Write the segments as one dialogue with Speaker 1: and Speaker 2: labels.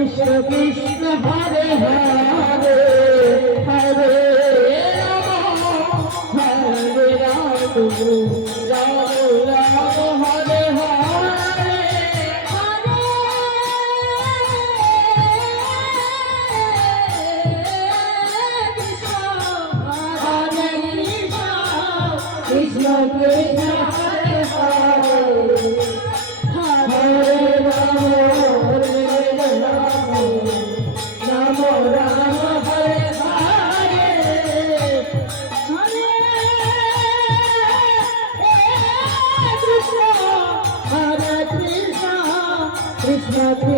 Speaker 1: Krishna Krishna Hare Hare.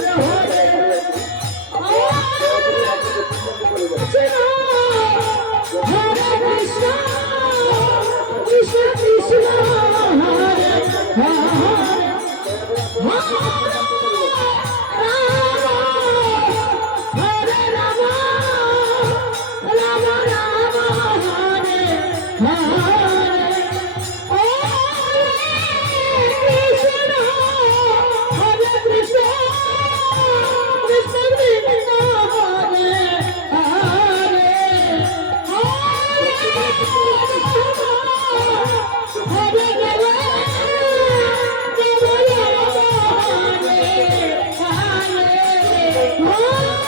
Speaker 1: Oh, no.
Speaker 2: Música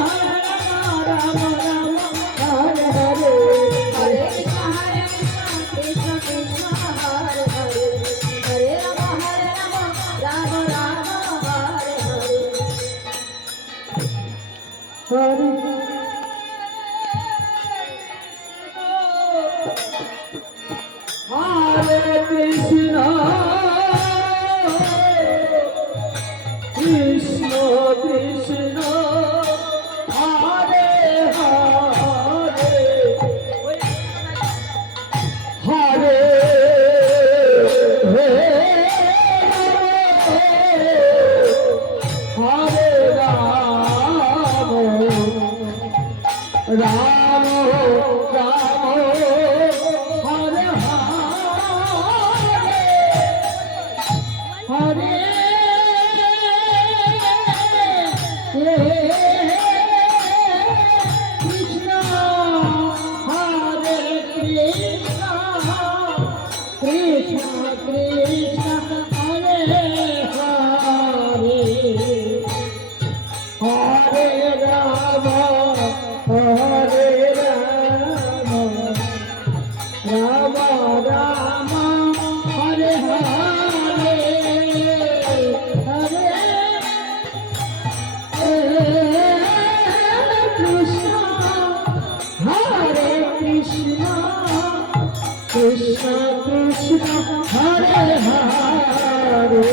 Speaker 1: Ram Ram Krishna Krishna Hare Hare.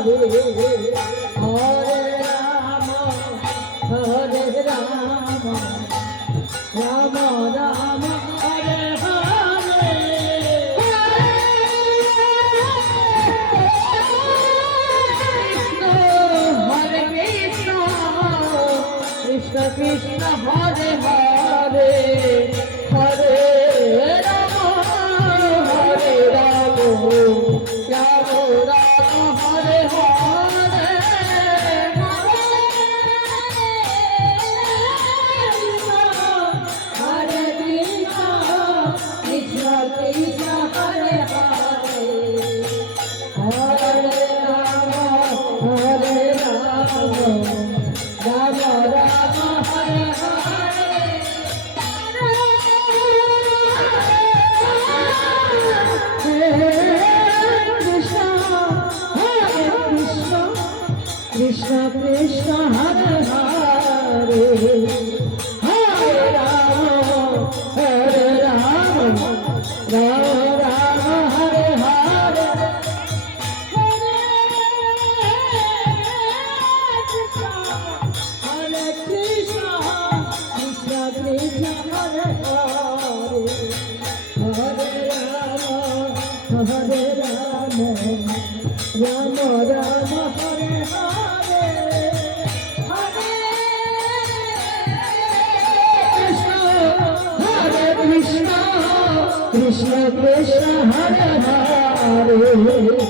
Speaker 1: હે હે હે कृष्ण कृष्ण हरे हरे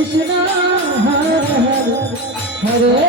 Speaker 1: কৃষ্ণ হরে হরে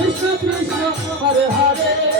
Speaker 1: কৃষ্ণ কৃষ্ণ হরে হরে।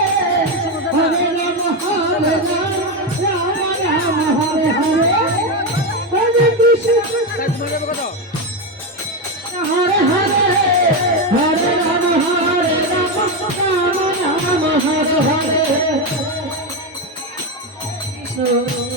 Speaker 1: যাবে কত? হরে হরে হরে রাম হরে রাম রাম হরে হরে। কৃষ্ণ।